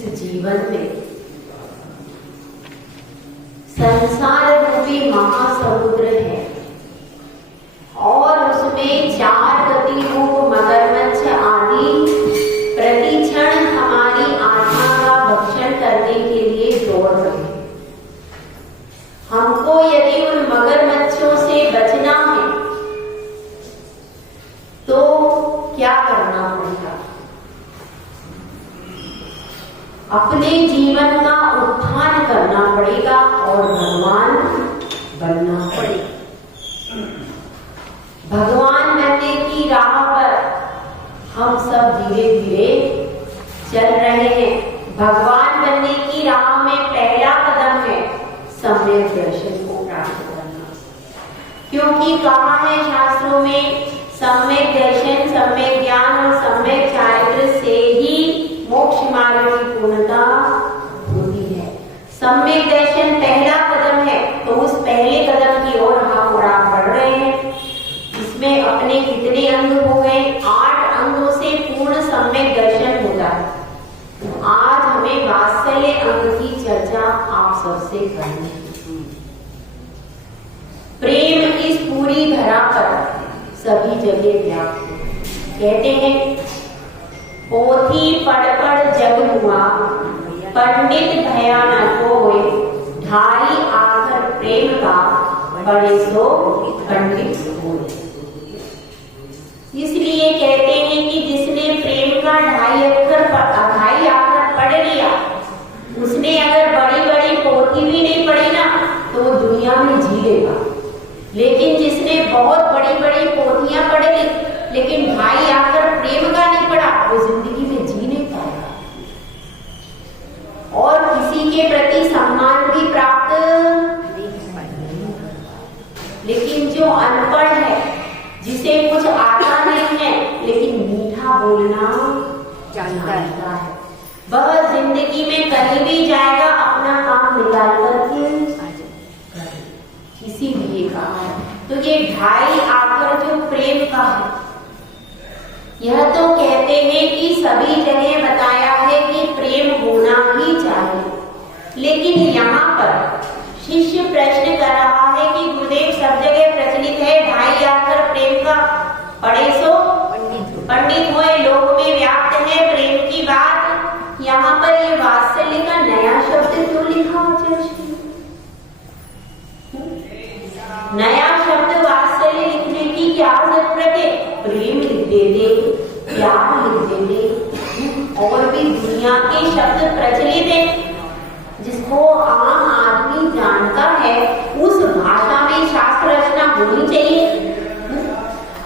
इस जीवन में संसार रूपी महासमुद्र है और उसमें 4 गति रूप मगरमच्छ आदि प्रतिक्षण हमारी आत्मा का भक्षण करने के लिए दौड़ रहे हैं। हमको यदि उन मगरमच्छों से बचना है तो क्या करना पड़ेगा? अपने जीवन का उत्थान करना पड़ेगा और भगवान बनना पड़ेगा। भगवान बनने की राह पर हम सब धीरे धीरे चल रहे हैं। भगवान बनने की राह में पहला कदम है सम्यक दर्शन को प्राप्त करना, क्योंकि कहा है शास्त्रों में सम्यक दर्शन, सम्यक ज्ञान और सम्यक चारित्र से ही मोक्ष मार्ग की पूर्णता होती है। सम्यक दर्शन पहला कदम है, तो उस पहले कदम की ओर हम और आप बढ़ रहे हैं। इसमें अपने कितने अंग हो गए? 8 अंगों से पूर्ण सम्यक दर्शन होता है। आज हमें वात्सल्य अंग की चर्चा आप सबसे करनी है। प्रेम इस पूरी धरा पर सभी जगह व्याप्त है। कहते हैं पोथी पढ़ पढ़ जग हुआ, पंडित भया न कोय, ढाई आखर प्रेम का, बड़े सो पंडित होय। इसलिए कहते हैं कि जिसने प्रेम का 2.5 आखर पढ़ लिया, उसने अगर बड़ी बड़ी पोथी भी नहीं पढ़ी ना तो वो दुनिया में जी लेगा। लेकिन जिसने बहुत बड़ी बड़ी पोथियां पढ़ ली लेकिन 2.5 आखर प्रेम का नहीं पढ़ा, वो जिंदगी में जी नहीं पाएगा और किसी के प्रति सम्मान भी प्राप्त नहीं। लेकिन जो अनपढ़ है, जिसे कुछ आता नहीं है लेकिन मीठा बोलना जानता है, वह जिंदगी में कहीं भी जाएगा अपना काम निकाल करके इसीलिए कहा है। तो ये 2.5 आखर जो प्रेम का है, यह तो कहते हैं कि सभी जगह बताया है कि प्रेम होना ही चाहिए, लेकिन यहाँ पर शिष्य प्रश्न कर रहा है कि गुरुदेव सब जगह प्रचलित है 2.5 आखर प्रेम का, पढ़े सो पंडित हुए, लोक में व्याप्त है प्रेम की बात। यहाँ पर ये वात्सल्य का नया शब्द क्यों लिखा? नया शब्द वात्सल्य लिखने की क्या जरूरत है? प्रेम लिख देते, प्यार लिख देते। और भी दुनिया के शब्द प्रचलित है जिसको आम आदमी जानता है, उस भाषा में शास्त्र रचना होनी चाहिए।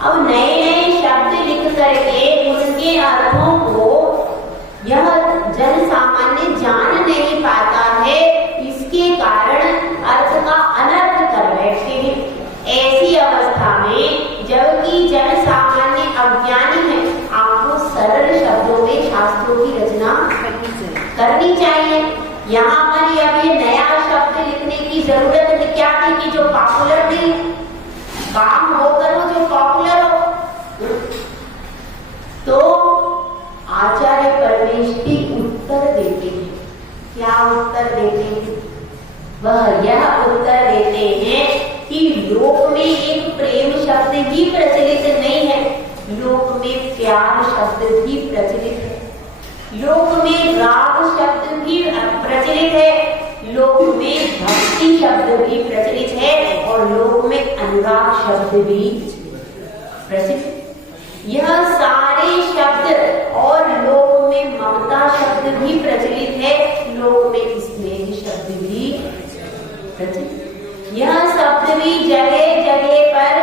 अब नए नए शब्द लिख करके उनके अर्थों को यह जन सामान्य जान नहीं पाता है, इसके कारण अर्थ का अनर्थ कर बैठते हैं। ऐसी अवस्था में जबकि जन सामान्य अज्ञानी है, आपको सरल शब्दों में शास्त्रों की रचना करनी चाहिए। यहाँ पर अब ये नया शब्द लिखने की जरूरत क्या थी कि जो पॉपुलर नहीं, काम हो करो जो पॉपुलर हो। तो आचार्य परमेष्ठी उत्तर देते हैं। क्या उत्तर देते हैं? वह यह उत्तर देते हैं कि लोक में एक प्रेम शब्द ही प्रचलित नहीं है, लोक में प्यार शब्द भी प्रचलित है, लोक में राग शब्द भी प्रचलित है, लोक में भक्ति शब्द भी प्रचलित है और लोक में अनुराग शब्द भी प्रचलित। यह सारे शब्द और लोक में ममता शब्द भी प्रचलित है, लोक में स्नेह शब्द भी प्रचलित। यह शब्द भी जगह जगह पर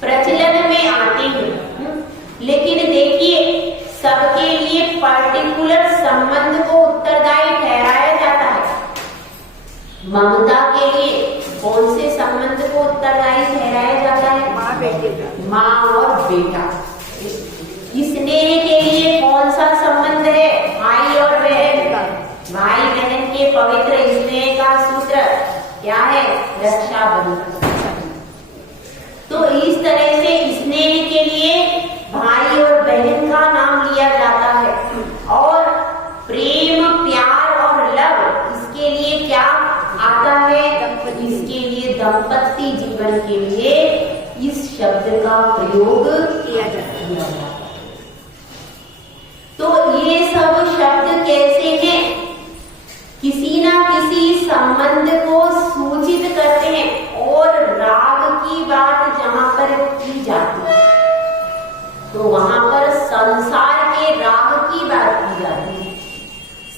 प्रचलन में आते हैं, लेकिन देखिए सबके लिए पार्टिकुलर संबंध को उत्तरदायी ठहराया जाता है। ममता के लिए कौन से संबंध को उत्तरदायी ठहराया जाता है? माँ बेटे, माँ और बेटा। स्नेह के लिए कौन सा संबंध है? भाई और बहन का। भाई बहन के पवित्र स्नेह का सूत्र क्या है? रक्षाबंधन। तो इस तरह से स्नेह के लिए भाई और बहन का नाम लिया जाता है और प्रेम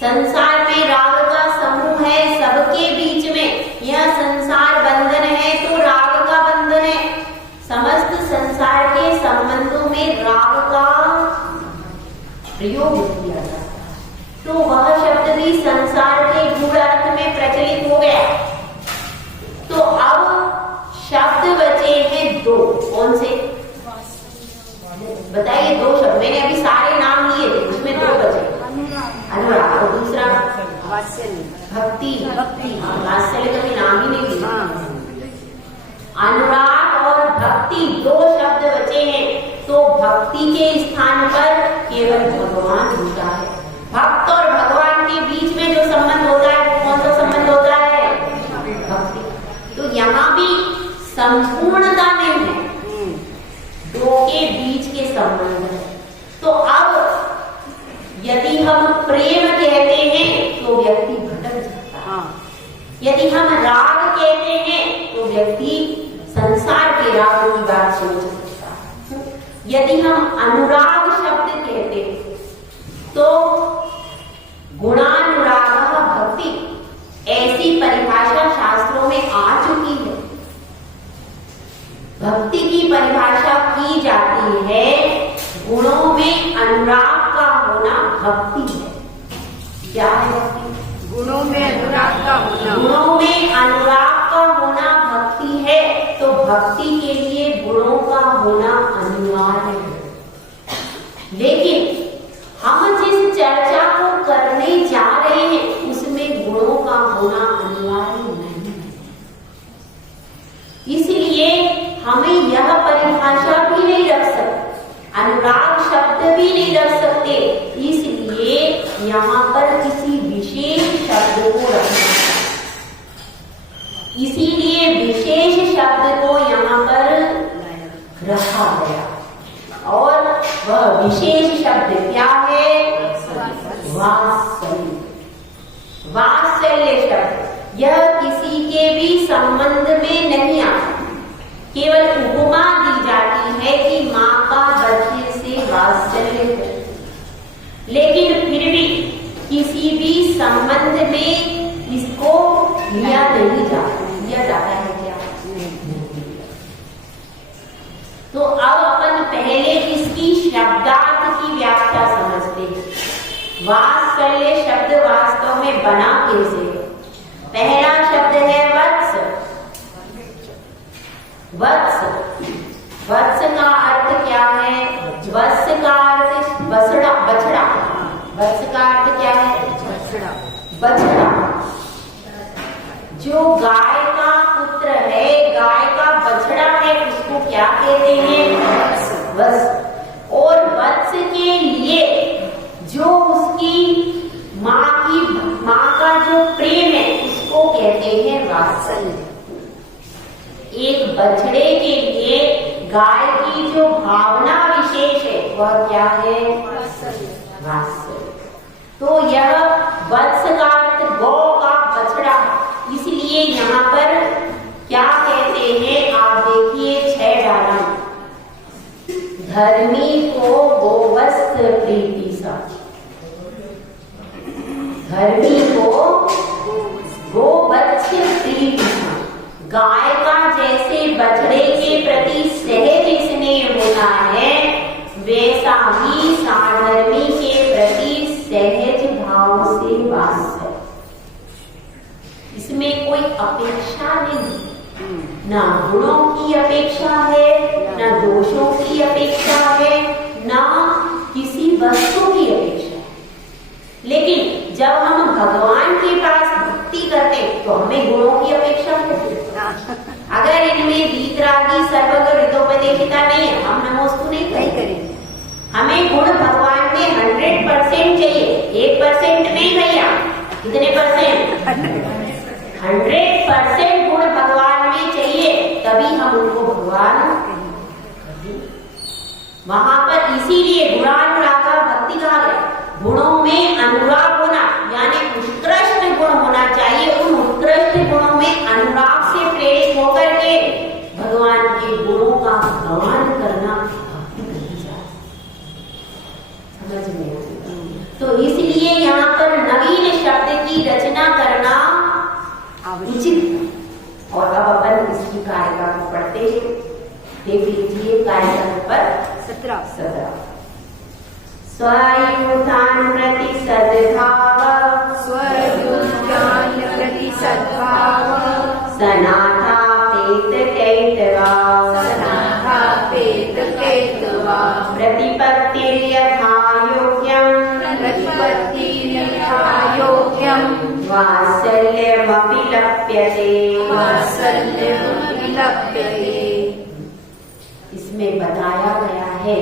संसार में राग का समूह है, सबके बीच में यह संसार बंधन है तो राग का बंधन है। समस्त संसार के संबंधों में राग का प्रयोग किया जाता है, तो वह शब्द भी संसार के गूढ़ अर्थ में प्रचलित हो गया। तो अब शब्द बचे हैं दो, कौन से बताइए? दो शब्द, मैंने अभी सारे नाम लिए थे, उसमें दो बचे, अनुराग और दूसरा भक्ति। वात्सल्य कभी नाम ही नहीं लिया। अनुराग और भक्ति दो शब्द बचे हैं, तो भक्ति के स्थान पर केवल भगवान होता है। भक्त और भगवान के बीच में जो संबंध होता है वो कौन सा संबंध होता है? भक्ति। तो यहाँ भी संपूर्णता नहीं है, दो के बीच के संबंध है। तो अब यदि हम प्रेम कहते हैं तो व्यक्ति भटक जाता है, यदि हम राग कहते हैं तो व्यक्ति संसार के राग की बात सोच सकता है, यदि हम अनुराग शब्द कहते हैं तो गुणानुराग भक्ति, ऐसी परिभाषा शास्त्रों में आ चुकी है। भक्ति की परिभाषा की जाती है, गुणों में अनुराग का होना भक्ति है। क्या है भक्ति? गुणों में अनुराग का होना। गुणों में अनुराग का होना भक्ति है, तो भक्ति के लिए गुणों का होना अनिवार्य है। लेकिन हम जिस चर्चा को करने जा रहे हैं उसमें गुणों का होना अनिवार्य नहीं है, इसलिए हमें यह परिभाषा भी नहीं रख सकते, अनुराग शब्द भी नहीं रख सकते, इसलिए यहाँ पर किसी विशेष शब्द को रखना है। इसीलिए विशेष शब्द को यहाँ पर रखा गया, और वह विशेष शब्द क्या है? वात्सल्य। वात्सल्य शब्द यह किसी के भी संबंध में नहीं आता, केवल उपमा दी जाती है कि माँ का बच्चे से वात्सल्य है, लेकिन फिर भी किसी भी संबंध में इसको लिया नहीं जाता। लिया जाता है क्या? तो अब अपन पहले इसकी शब्दार्थ की व्याख्या समझते हैं। वात्सल्य शब्द वास्तव में बना कैसे? पहला शब्द है वत्स। वत्स, वत्स का अर्थ क्या है? वत्स का अर्थ बछड़ा, बछड़ा। वत्स का अर्थ क्या है? बछड़ा। बछड़ा जो गाय का पुत्र है, गाय का बछड़ा है, उसको क्या कहते हैं? वत्स। और वत्स के लिए जो उसकी माँ का जो प्रेम है उसको कहते हैं वात्सल्य। एक बछड़े के लिए गाय की जो भावना विशेष है वह क्या है? वात्सल्य। तो यह वत्स का अर्थ गौ का बछड़ा, इसलिए यहाँ पर क्या कहते हैं आप देखिए 6 डाला, धर्मी को गोवत्स प्रीति सा। धर्मी को गोवत्स प्रीति सा, गाय का जैसे बछड़े के प्रति सहज स्नेह होता है, वैसा ही साधर्मी के प्रति सहज भाव से वात्सल्य। इसमें कोई अपेक्षा नहीं, ना गुणों की अपेक्षा है, ना दोषों की अपेक्षा है, ना किसी वस्तु की अपेक्षा है। लेकिन जब हम भगवान के पास भक्ति करते तो हमें गुणों की अपेक्षा होती है। अगर इनमें वीतरागी सर्वज्ञ हृदयोपदेशिता नहीं है, हम नमोस्तु नहीं करेंगे। हमें गुण भगवान में 100% चाहिए, 1% नहीं भैया। कितने परसेंट? 100% गुण भगवान में चाहिए, तभी हम उनको भगवान वहां पर। इसीलिए गुणानुराग भक्ति कहा गया। गुणों में अनुराग होना यानी उत्कृष्ट गुण होना चाहिए, उन उत्कृष्ट गुणों में अनुराग से प्रेरित होकर के भगवान के गुणों का गान करना भक्ति कही जाए। समझ में? तो इसलिए यहाँ पर नवीन शब्द की रचना करना उचित है। और अब अपन इसकी कारिका को पढ़ते हैं। देख लीजिए कारिका नंबर 17। स्वयुतान प्रति सद्भाव, स्वयुतान प्रति सद्भाव, सनाथा पेत कैतवा, सनाथा पेत कैतवा, प्रतिपत्तिर्यथा योग्यं, प्रतिपत्तिर्यथा योग्यं, वात्सल्यमपि लप्यते, वात्सल्यमपि लप्यते। इसमें बताया गया है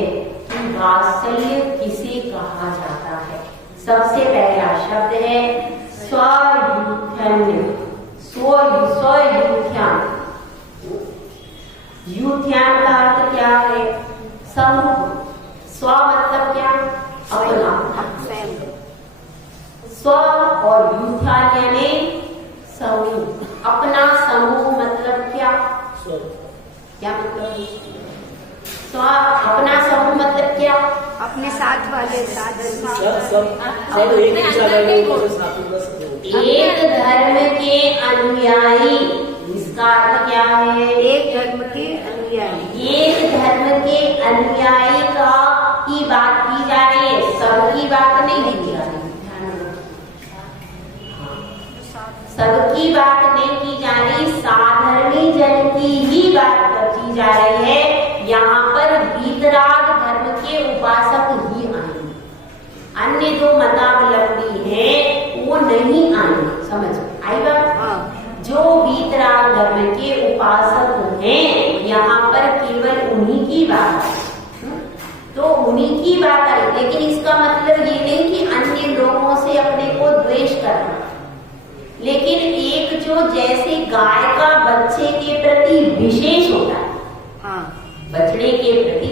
कि वात्सल्य किसे कहा जाता है। सबसे पहला शब्द है स्वयूथ्यन्य। स्वयूथ्यान, यूथ्यान का अर्थ क्या है? समूह। स्व मतलब क्या? अपना। स्व और यूथ्यान यानी समूह। अपना समूह मतलब क्या? क्या मतलब? स्व अपना समूह मतलब क्या? अपने साथ वाले एक धर्म के अनुयायी। इसका अर्थ क्या है? एक धर्म के अनुयायी। एक धर्म के अनुयायी का की बात की जा रही है, सबकी बात नहीं की जा रही। सबकी बात नहीं की जा रही, साधर्मी जन की ही बात की जा रही है। यहाँ पर वीतराग धर्म के उपासक ही आएंगे, अन्य जो मतावलंबी हैं वो नहीं आएंगे। समझ आई बात? जो वीतराग धर्म के उपासक हैं यहाँ पर केवल उन्हीं की बात है, तो उन्हीं की बात आई। लेकिन इसका मतलब ये नहीं कि अन्य लोगों से अपने को द्वेष करना। लेकिन एक जो जैसे गाय का बच्चे के प्रति विशेष होता है, बछड़े के प्रति,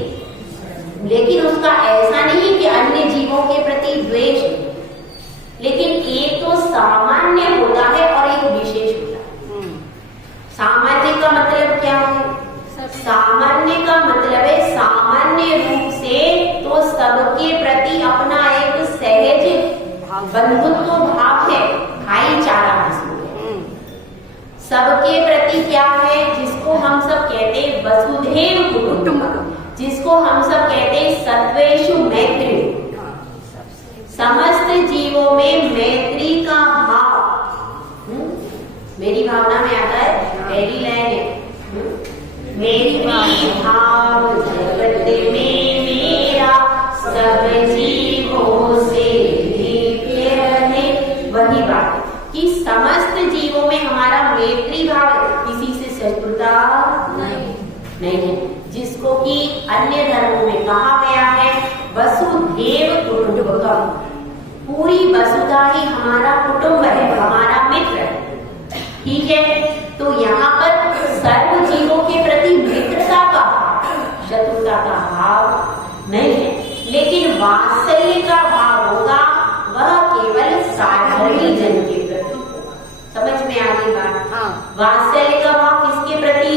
लेकिन उसका ऐसा नहीं कि अन्य जीवों के प्रति द्वेष है। लेकिन एक तो सामान्य होता है और एक विशेष होता है। सामान्य का मतलब क्या है? सामान्य का मतलब है सामान्य रूप से तो सबके प्रति अपना एक सहज बंधुत्व भाव है, भाईचारा है। सबके प्रति क्या है? जिसको हम सब कहते हैं वसुधैव कुटुंबकम, जिसको हम सब कहते हैं सत्वेषु मैत्री। समस्त जीवों में मैत्री का भाव मेरी भावना में आता है। पहली लाइन है मेरी भाव जगत में मेरा, सब जीवों से दिव्य रहे। वही बात है कि समस्त जीवों में हमारा मैत्री भाव है, किसी से शत्रुता नहीं है, जिसको कि अन्य धर्मों में कहा गया है वसुधैव कुटुंबकम। पूरी वसुधा ही हमारा कुटुंब है, हमारा मित्र है। ठीक है, तो यहाँ पर सर्व जीवों के प्रति मित्रता का भाव, शत्रुता का भाव नहीं है। लेकिन वात्सल्य का भाव होगा, वह केवल साधर्मी जन के प्रति होगा। समझ में आ गई बात? वात्सल्य का भाव किसके प्रति?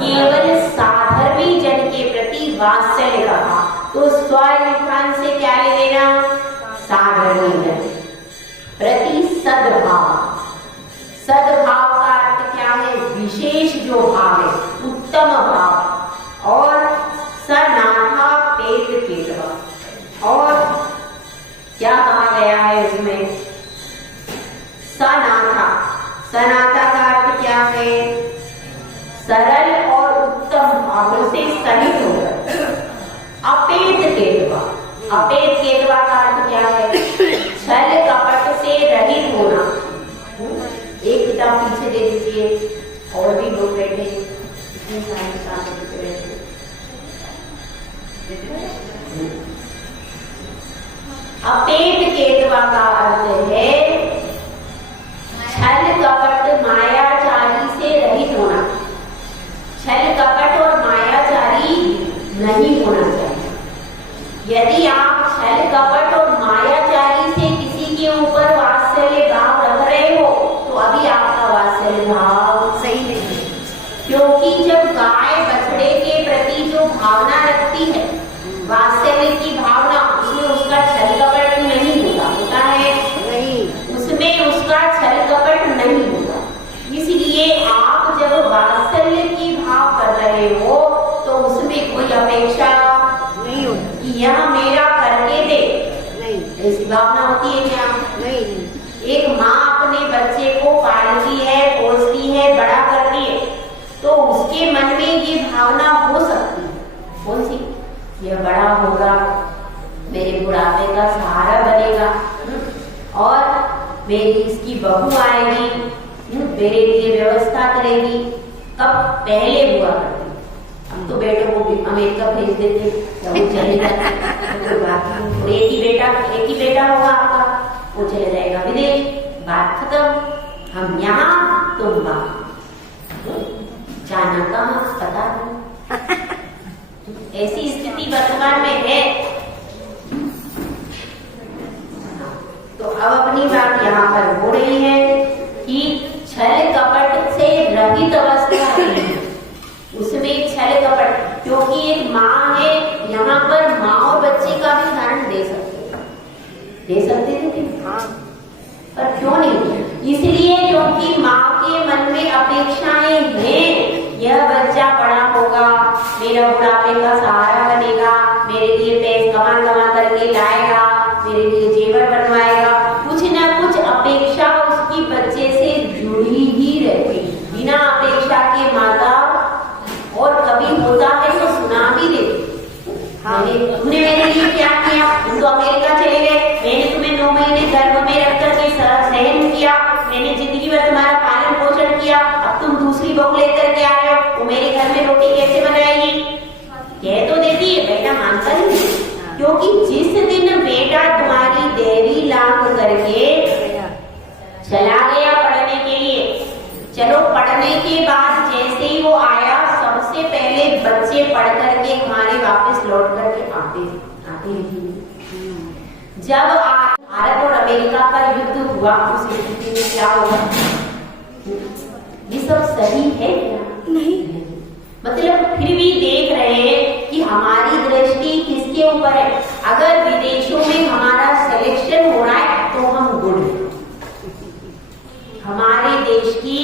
केवल साधर्मी जन के प्रति वात्सल्य का भाव। तो स्वयुतान से क्या ले लेना? साधर्मी जन प्रति सद्भाव। सद्भाव का अर्थ क्या है? विशेष जो भाव है, उत्तम भाव। और सनाथा पेत केतवा, और क्या कहा गया है इसमें? सनाथा। सनाथा का अर्थ क्या है? सरल और उत्तम भावों से सहित होकर। अपेत केतवा। अपेत केतवा का अर्थ क्या है? छल कपट से रहित होना। एक किताब पीछे दे दीजिए, और भी लोग बैठे, इतनी सारी किताबें लिखे बैठे। अपेत केतवा का अर्थ है छल कपट मायाचारी से रहित होना। छल कपट और मायाचारी नहीं होना चाहिए। यदि आप छल कपट और मायाचारी से किसी के ऊपर वात्सल्य भाव रख रहे हो तो अभी आपका वात्सल्य भाव सही नहीं है। क्योंकि जब गाय बछड़े के प्रति जो भावना रखती है, वात्सल्य की भावना, उसमें उसका छल कपट नहीं होता है नहीं। इसीलिए आप जब वात्सल्य की भाव कर रहे हो तो उसमें कोई अपेक्षा नहीं होता। कि यह मेरा करके दे, नहीं ऐसी भावना होती है क्या? नहीं। एक माँ अपने बच्चे को पालती है, पोसती है, बड़ा करती है, तो उसके मन में ये भावना हो सकती है। कौन सी? यह बड़ा होगा, मेरे बुढ़ापे का सहारा बनेगा, और मेरी इसकी बहू आएगी, मेरे लिए व्यवस्था करेगी। कब? पहले हुआ करती। अब तो बेटों को भी अमेरिका भेज देते, वो चले जाते, एक ही बेटा होगा आपका, वो चले जाएगा विदेश, बात खत्म। हम यहाँ, तुम वहाँ, जाना कहाँ पता नहीं। ऐसी स्थिति वर्तमान में है। तो अब अपनी बात यहाँ पर हो रही है कि छल कपट से रहित अवस्था है, उसमें छल कपट, क्योंकि एक माँ है, यहाँ पर माँ और बच्चे का भी उदाहरण दे सकते थे कि हाँ, पर क्यों नहीं? इसलिए क्योंकि माँ के मन में अपेक्षाएं हैं, यह बच्चा बड़ा होगा, मेरा बुढ़ापे का सहारा बनेगा, मेरे लिए पैसे कमा करके लाएगा, मेरे लिए जेवर बनवाएगा, कुछ ना कुछ अपेक्षा उसकी बच्चे से जुड़ी ही रहती। बिना अपेक्षा के माता, और कभी होता है तो सुना भी देती, हाँ, तुमने मेरे लिए क्या किया? तुम तो अमेरिका चले गए, मैंने तुम्हें 9 महीने गर्भ में रख करके सहन किया, मैंने जिंदगी भर तुम्हारा पालन पोषण किया, अब तुम दूसरी बहू लेकर के आ रहे हो, वो मेरे घर में रोटी कैसे बनाएगी? कह तो देती है, बेटा मानता ही नहीं, क्योंकि जिस दिन बेटा तुम्हारी देहरी लांग करके चला गया पढ़ने के लिए, चलो पढ़ने के बाद जैसे ही वो आया, सबसे पहले बच्चे पढ़ करके हमारे वापस लौट करके आते हैं। जब भारत और अमेरिका का युद्ध हुआ, उस स्थिति में क्या होगा? ये सब सही है क्या? नहीं। मतलब फिर भी देख रहे हैं कि हमारी दृष्टि किसके ऊपर है। अगर विदेशों में हमारा सिलेक्शन हो रहा है तो हम गुड, हमारे देश की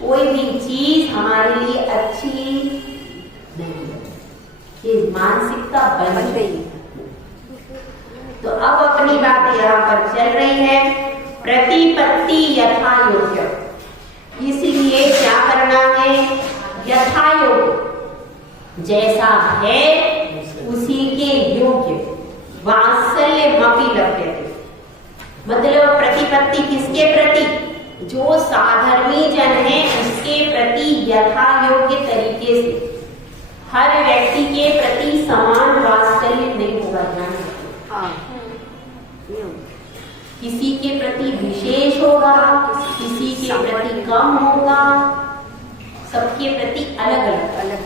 कोई भी चीज हमारे लिए अच्छी नहीं है, ये मानसिकता बन गई। तो अब अपनी बात यहाँ पर चल रही है, प्रतिपत्ति यथा योग्य। इसलिए क्या करना है? यथा योग्य, जैसा है उसी के योग्य, वात्सल्य मपि लभ्यते। मतलब प्रतिपत्ति किसके प्रति? जो साधर्मी जन है उसके प्रति यथा योग्य तरीके से। हर व्यक्ति के प्रति समान वात्सल्य नहीं होगा, हाँ, किसी के प्रति विशेष होगा, किसी के प्रति कम होगा, सबके प्रति अलग अलग।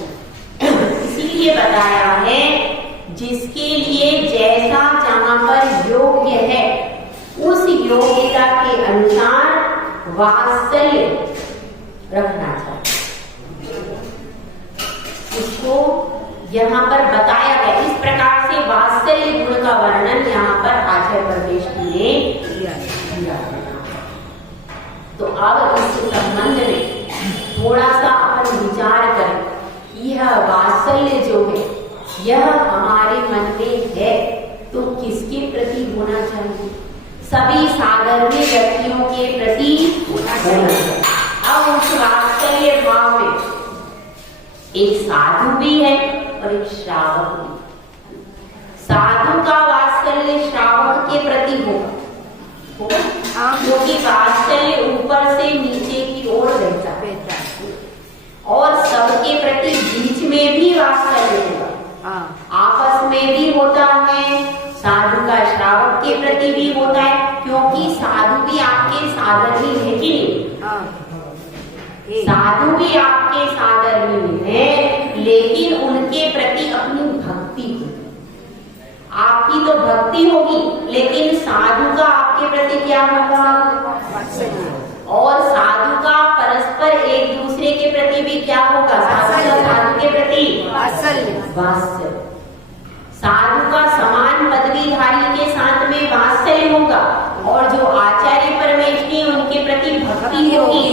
इसीलिए बताया है, जिसके लिए जैसा जहां पर योग्य है उस योग्यता के अनुसार वात्सल्य रखना चाहिए। उसको यहाँ पर बताया गया, इस प्रकार से वात्सल्य गुण का वर्णन यहाँ पर आचार्य परमेश ने किया। तो अब इस संबंध में थोड़ा सा अपन विचार करें, यह वात्सल्य जो है यह हमारे मन में है तो किसके प्रति होना चाहिए? सभी साधारण व्यक्तियों के प्रति होना चाहिए। अब उस वात्सल्य भाव में एक साधु भी है और एक श्रावक भी। साधु का वात्सल्य श्रावक के प्रति होगा, क्योंकि वात्सल्य ऊपर से नीचे की ओर रहता है और सबके प्रति बीच में भी वात्सल्य होगा, आपस में भी होता है, साधु का श्रावक के प्रति भी होता है, क्योंकि साधु भी आपके साधर्मी है कि नहीं? साधु भी आपके साधर्मी है, लेकिन उनके प्रति अपनी भक्ति होगी। आपकी तो भक्ति होगी, लेकिन साधु का आपके प्रति क्या होगा? और साधु का परस्पर एक दूसरे के प्रति भी क्या होगा? साधु के प्रति वात्सल्य। साधु का समान पदवीधारी के साथ में वात्सल्य होगा और जो आचार्य परमेश्वरी उनके प्रति भक्ति होगी,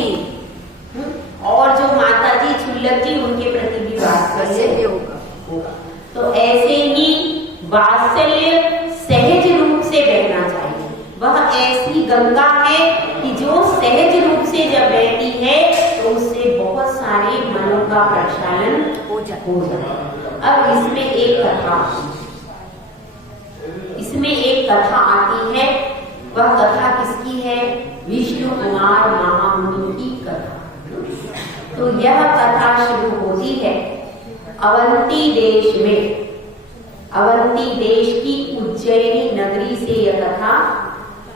और जो माता जी छुल्लक जी उनके प्रति भी वात्सल्य होगा। तो ऐसे ही वात्सल्य सहज रूप से बहना चाहिए। वह ऐसी गंगा है कि जो सहज रूप से जब बहती है तो उससे बहुत सारे मनों का प्रक्षालन हो जाता है। अब इसमें एक कथा आती है। वह कथा किसकी है? विष्णु कुमार महामुनि की कथा। तो यह कथा शुरू होती है अवंती देश में। अवंती देश की उज्जैनी नगरी से यह कथा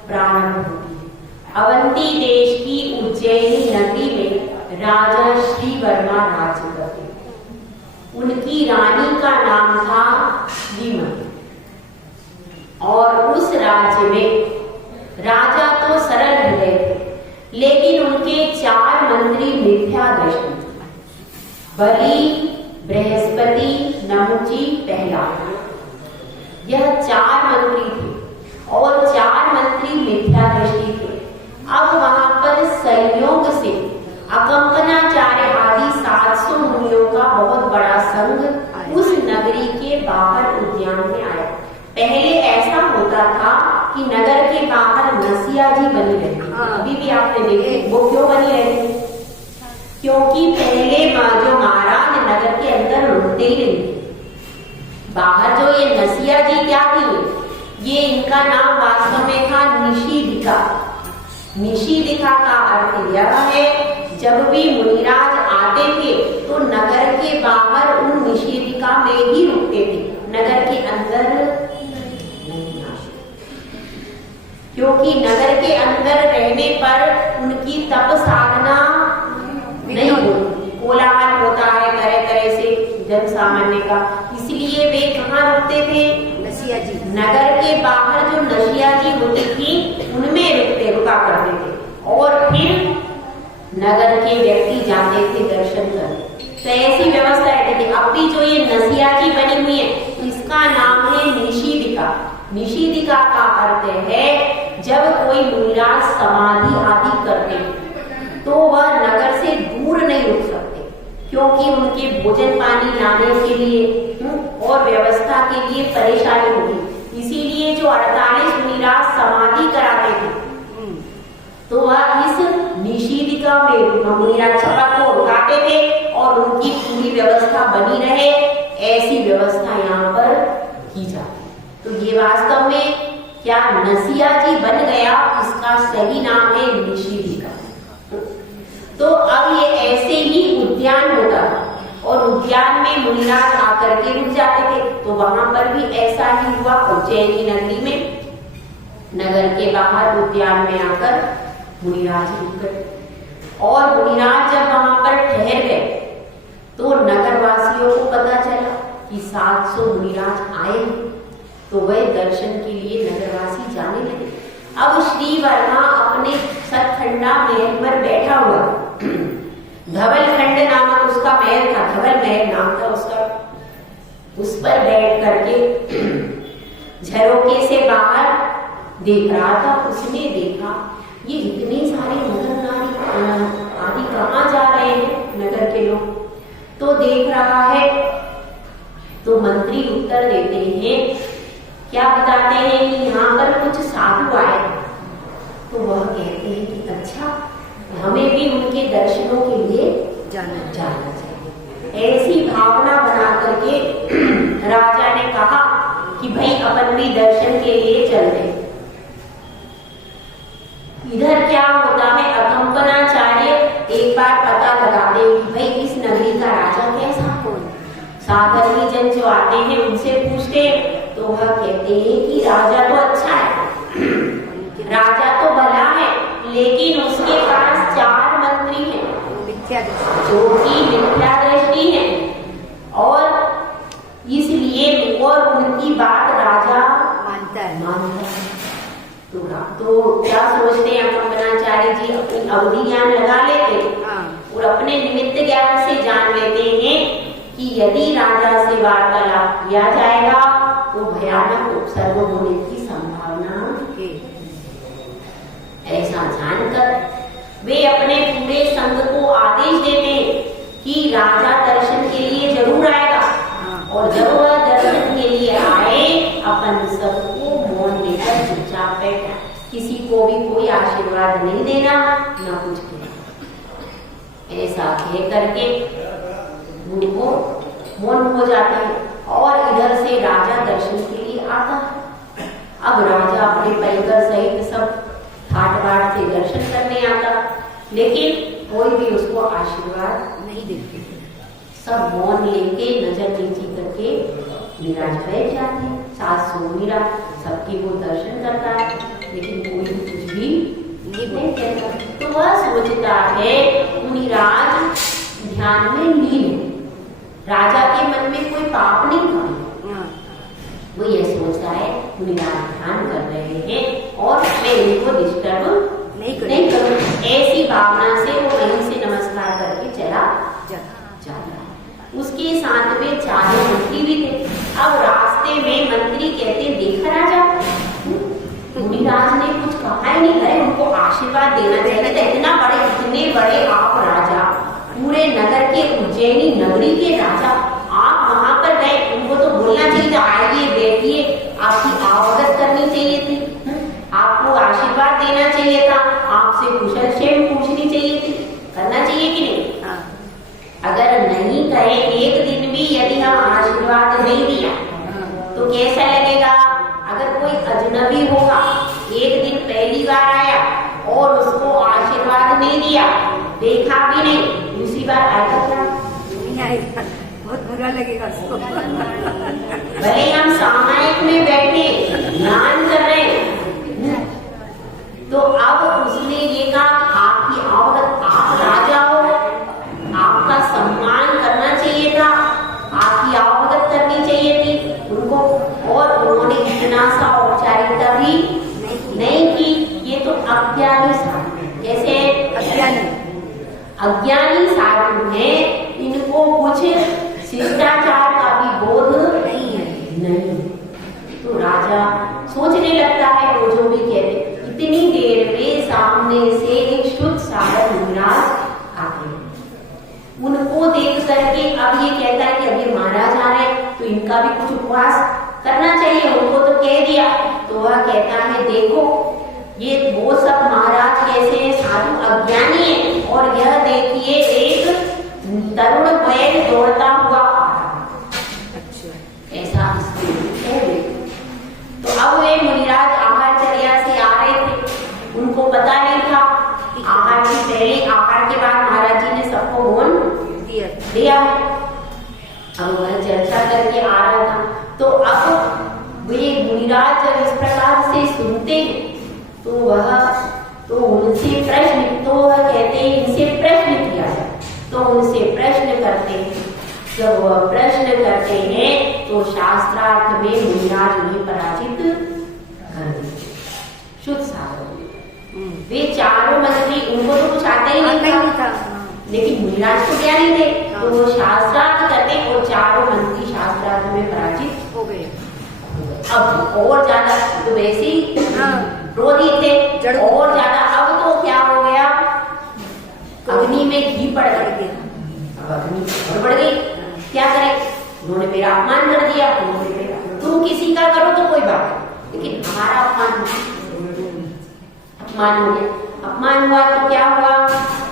प्रारंभ होती है। अवंती देश की उज्जैनी नगरी में राजा श्री वर्मा राज्य करते। उनकी रानी का नाम था श्रीमती। और उस राज्य में राजा तो सरल हृदय थे, लेकिन उनके 4 मंत्री मिथ्या दृष्टि थे। बलि, बृहस्पति, नहुची, प्रहलाद, यह 4 मंत्री थे और 4 मंत्री मिथ्या दृष्टि थे। अब वहां पर संयोग से अकंपनाचार्य आदि 700 मुनियों का बहुत बड़ा संघ उस नगरी के बाहर उद्यान में आया। पहले ऐसा होता था कि नगर के बाहर नसिया जी बनी रहती। अभी भी आपने देखे वो क्यों बनी रहती? क्योंकि पहले जो महाराज नगर के अंदर रुकते ही नहीं थे। बाहर जो ये नसिया जी क्या थी, ये इनका नाम वास्तव में था निषिदिका। निषिदिका का अर्थ यह है, जब भी मुनिराज आते थे तो नगर के बाहर उन निषिदिका में ही रुकते थे, नगर के अंदर नहीं आते। क्योंकि नगर के अंदर रहने पर उनकी तप साधना नहीं होती, कोलाहल होता है तरह तरह से जन सामान्य का। इसलिए वे कहाँ रुकते थे? नसिया जी। नगर के बाहर जो नसिया जी होती थी उनमें रुका करते थे। और फिर नगर के व्यक्ति जाते थे दर्शन करने। तो ऐसी व्यवस्था रहती थी। अब भी जो ये नसिया जी बनी हुई है इसका नाम है निषिदिका। निषिदिका का अर्थ है जब कोई मुनिराज समाधि आदि करते तो वह नगर से दूर नहीं रुक सकते, क्योंकि उनके भोजन पानी लाने के लिए और व्यवस्था के लिए परेशानी होती। इसीलिए जो 48 मुनिराज समाधि कराते थे तो वह इस निषिदिका में मुनिराज छपक को रुकाते थे और उनकी पूरी व्यवस्था बनी रहे, ऐसी व्यवस्था यहाँ पर की जाती। तो ये वास्तव में क्या नसिया जी बन गया, इसका सही नाम है निषिदिका। तो अब ये ऐसे ही उद्यान होता था और उद्यान में मुनिराज आकर के रुक जाते थे। तो वहां पर भी ऐसा ही हुआ उज्जैनी नगरी में। नगर के बाहर उद्यान में आकर मुनिराज रुक गए और मुनिराज जब वहां पर ठहर गए तो नगरवासियों को पता चला कि 700 मुनिराज आए। तो वह दर्शन के लिए नगरवासी जाने लगे। अब श्री वर्मा अपने सतखंडा महल पर बैठा हुआ, धवलखंड नामक उसका महल था, धवल महल नाम था उसका। उस पर बैठ करके झरोके से बाहर देख रहा था। उसने देखा ये इतने सारे नगर नारी आदि कहाँ जा रहे हैं नगर के लोग। तो देख रहा है तो मंत्री उत्तर देते हैं, क्या बताते हैं कि यहाँ पर कुछ साधु आए। तो वह कहते हैं कि अच्छा, हमें भी उनके दर्शनों के लिए जाना चाहिए। ऐसी भावना बना करके राजा ने कहा कि भाई अपन भी दर्शन के लिए चलते। इधर क्या होता है, अकंपनाचार्य एक बार पता लगाते हैं कि भाई इस नगरी का राजा कैसा। साधारण जन जो आते हैं उनसे पूछते तो वह कहते हैं कि राजा तो अच्छा है, राजा तो भला है, लेकिन उसके पास 4 मंत्री हैं जो कि मिथ्या दृष्टि है और इसलिए और उनकी बात राजा मानता है। तो क्या सोचते हैं अकंपनाचार्य जी, अपनी अवधि ज्ञान लगा लेते और अपने निमित्त ज्ञान से जान लेते हैं कि यदि राजा से वार्तालाप किया जाएगा तो भयानक उपसर्ग होने की संभावना है। ऐसा जानकर वे अपने पूरे संघ को आदेश देते हैं कि राजा दर्शन के लिए जरूर आएगा, और जब वह दर्शन के लिए आए अपन सबको मौन लेकर चुपचाप बैठा, किसी को भी कोई आशीर्वाद नहीं देना, ना कुछ कहना। ऐसा कह करके उनको मौन हो जाते हैं और इधर से राजा दर्शन के लिए आता है। अब राजा अपने परिकर सहित सब ठाट बाट से दर्शन करने आता, लेकिन कोई भी उसको आशीर्वाद नहीं देते। सब मौन लेके नजर नीची करके निराश बैठ जाते हैं। सास सोमीरा सबकी वो दर्शन करता है, लेकिन कोई कुछ भी नहीं कहता। तो वह सोचता है, मुनिराज ध्यान में लीन, राजा के मन में कोई पाप नहीं था। वो ये सोचता है मुनिराज ध्यान कर रहे हैं और मैं इनको डिस्टर्ब नहीं करूं। ऐसी भावना से वो वहीं से नमस्कार करके चला जाता है। उसके साथ में 4 मंत्री भी थे। अब रास्ते में मंत्री कहते, देखा राजा, मुनिराज ने कुछ कहा ही नहीं है, उनको आशीर्वाद देना चाहिए था। इतने बड़े आप राजा, पूरे नगर के उज्जैनी नगरी के राजा, आप वहां पर गए, उनको तो बोलना चाहिए था, आइए बैठिए, आपकी आवगत करनी चाहिए थी, आपको आशीर्वाद देना चाहिए था, आपसे कुशल क्षेम पूछनी चाहिए थी, करना चाहिए कि नहीं? अगर नहीं कहे, एक दिन भी यदि हम आशीर्वाद नहीं दिया तो कैसा लगेगा? अगर कोई अजनबी होगा, एक दिन पहली बार आया और उसको आशीर्वाद नहीं दिया, देखा भी नहीं, दूसरी बार आएगा क्या? नहीं आएगा, बहुत बुरा लगेगा उसको। भले हम सामायिक में बैठे ध्यान कर रहे हैं, तो अब उसने ये कहा, आपकी आवत, आप राजा हो, आपका सम्मान करना चाहिए था, आपकी आवगत करनी चाहिए थी उनको, और उन्होंने इतना सा औपचारिकता भी नहीं की। ये तो अज्ञानी साधु, कैसे अज्ञानी साधु है, इनको कुछ शिष्टाचार का भी बोध नहीं। तो राजा सोचने लगता है, वो जो भी कहते, इतनी देर में सामने से एक शुद्ध साधक मुनिराज आते हैं। उनको देख करके अब ये कहता है कि अभी महाराज आ रहे हैं, तो इनका भी कुछ उपवास करना चाहिए, उनको तो कह दिया। तो वह कहता है, देखो ये वो सब महाराज कैसे हैं, साधु अज्ञानी है, और यह देखिए एक तरुण बैल दौड़ता हुआ ऐसा कह दे। तो अब वे मुनिराज आहारचर्या से आ रहे थे, उनको पता नहीं था आहार की पहले, आहार के बाद महाराज जी ने सबको मौन दिया है। अब वह चर्चा करके आ रहा था, तो अब वे मुनिराज जब इस प्रकार से सुनते हैं, तो उनसे प्रश्न, तो वह कहते हैं इनसे प्रश्न किया जाए, तो उनसे प्रश्न करते हैं। जब वह प्रश्न करते हैं तो शास्त्रार्थ में मुनिराज उन्हें पराजित कर देते। शुद्ध साधक वे 4 मंत्री, उनको तो कुछ आता ही नहीं था, लेकिन मुनिराज को क्या नहीं थे, तो वो शास्त्रार्थ करते और 4 मंत्री शास्त्रार्थ में पराजित हो गए। अब और ज्यादा तो वैसे ही क्रोधी थे, और ज्यादा अब तो क्या हो गया, अग्नि में घी पड़ गया। अब अग्नि और बढ़ गई, क्या करें, उन्होंने मेरा अपमान कर दिया, तुम किसी का करो तो कोई बात, लेकिन हमारा अपमान हो गया। अपमान हुआ तो क्या हुआ,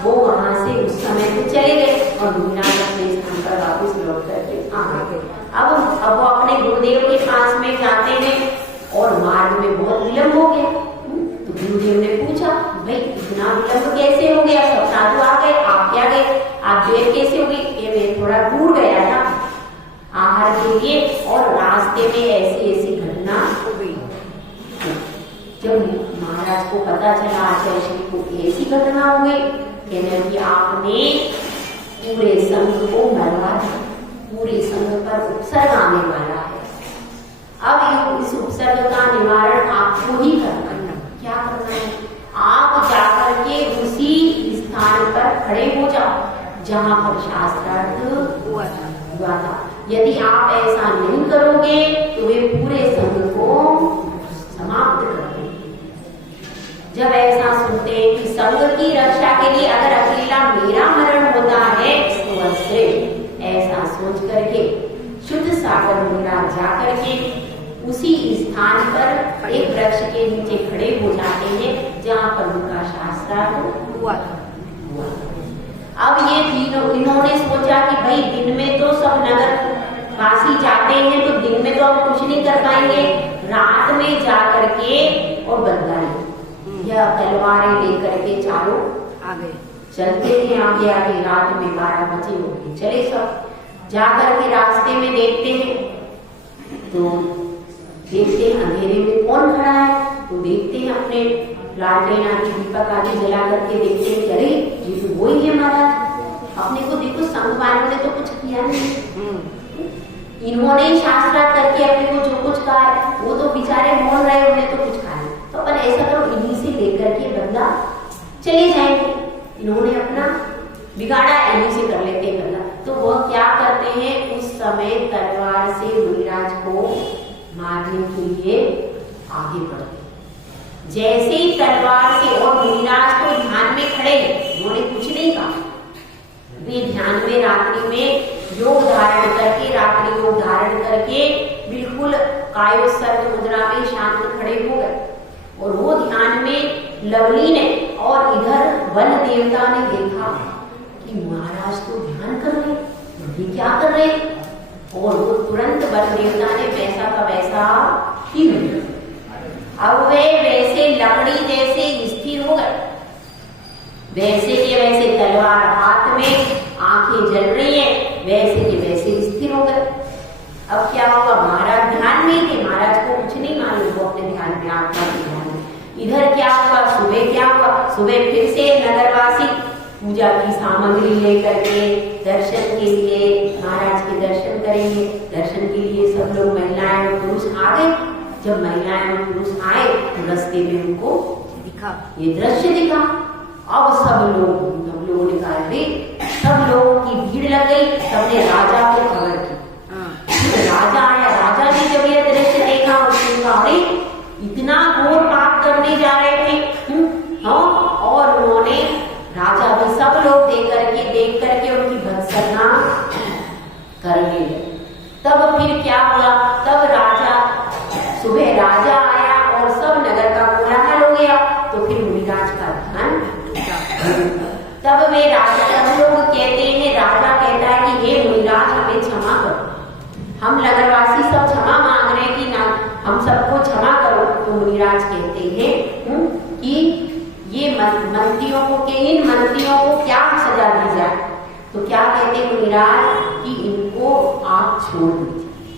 वो वहां से उस समय तो चले गए और मुनिराज अपने स्थान पर वापस लौट करके आ गए। अब वो अपने गुरुदेव के पास में जाते हैं और मार्ग में बहुत विलम्ब हो गया। तो गुरुदेव ने पूछा, भाई इतना विलम्ब कैसे हो गया, सब साधु आ गए, आप क्या गए, आप देर कैसे हो गई? ये मैं थोड़ा दूर गया था आहार के लिए, और रास्ते में ऐसी ऐसी घटना हो गई। जब महाराज को पता चला, आचार्य श्री को ऐसी घटना हो गई, कहने कि आपने पूरे संघ को मरवा दिया, पूरे संघ पर उपसर्ग आने वाला है। अब इस उपसर्ग का निवारण आपको ही करना है। क्या करना है, आप जाकर के उसी स्थान पर खड़े हो जाओ जहां पर शास्त्रार्थ हुआ था। यदि आप ऐसा नहीं करोगे तो वे पूरे संघ को समाप्त कर देंगे। जब ऐसा सुनते हैं कि संघ की रक्षा के लिए अगर अकेला मेरा मरण होता है तो अश्रेय, ऐसा सोच करके शुद्ध सागर मुनिराज जाकर के उसी स्थान पर एक वृक्ष के नीचे खड़े हो जाते हैं जहाँ पर उनका शास्त्रार्थ हुआ था। अब ये तीनों इन्होंने सोचा कि भाई दिन में तो सब नगर वासी जाते हैं तो दिन में तो हम कुछ नहीं कर पाएंगे, रात में जाकर के और बदला यह तलवारें लेकर के चारों आगे चलते हैं आगे आगे। रात में 12 बजे हो गए, चले सब जाकर के रास्ते में देखते हैं तो देखते हैं अंधेरे में कौन खड़ा है, तो देखते हैं अपने लालटेन आदि दीपक आदि जला करके देखते हैं कि अरे ये तो वही है महाराज। अपने को देखो संघ वालों ने तो कुछ किया नहीं, इन्होंने शास्त्र करके अपने को जो कुछ कहा है वो तो बेचारे बोल रहे, उन्हें तो कुछ कहा नहीं, तो अपन ऐसा करो इन्हीं से लेकर के बदला चले जाएंगे। इन्होंने अपना बिगाड़ा, इन्हीं से कर लेते हैं बदला। तो वह क्या करते हैं, उस समय तलवार से मुनिराज को मारने के लिए आगे बढ़ते। जैसे ही तलवार से, और मुनिराज तो ध्यान में खड़े, उन्होंने कुछ नहीं कहा, वे ध्यान में रात्रि में योग धारण करके, रात्रि योग धारण करके बिल्कुल कायोत्सर्ग मुद्रा में शांत खड़े हो गए। और वो ध्यान में लवली ने और इधर वन देवता ने देखा कि महाराज तो ध्यान कर रहे, ये क्या कर रहे, और वो तुरंत वन देवता ने वैसा का वैसा ही नहीं। अब वे वैसे लकड़ी जैसे स्थिर हो गए, वैसे के वैसे तलवार हाथ में, आंखें जल रही हैं, वैसे के वैसे स्थिर हो गए। अब क्या हुआ, महाराज ध्यान में थे, महाराज को कुछ नहीं मालूम, वो अपने ध्यान में, आत्मा के ध्यान में। इधर क्या हुआ, सुबह क्या हुआ, सुबह फिर से नगरवासी पूजा की सामग्री लेकर के दर्शन के लिए, महाराज के दर्शन करेंगे, दर्शन के लिए सब लोग महिलाएं और पुरुष आ गए। जब महिलाएं और पुरुष आए तो रास्ते में उनको दिखा, ये दृश्य दिखा। अब सब लोगों ने कहा, अरे सब लोगों की भीड़ लग गई, सबने राजा को खबर की। राजा आया, राजा ने जब यह दृश्य देखा उसने कहा, अरे इतना घोर पाप करने जा रहे थे, हाँ, और उन्होंने राजा भी सब लोग देख करके उनकी भत्सना करने लगे। तब फिर क्या हुआ, तब राजा, सुबह राजा आया और सब नगर का कोलाहल हो गया, तो फिर मुनिराज का ध्यान, तब वे राजा, सब लोग कहते हैं, राजा कहता है कि हे मुनिराज हमें क्षमा करो, हम नगरवासी सब क्षमा मांग रहे हैं कि ना हम सबको क्षमा करो। तो मुनिराज कहते हैं कि ये मंत्रियों को, के इन मंत्रियों को क्या सजा दी जाए, तो क्या कहते हैं मुनिराज कि इनको आप छोड़ दीजिए,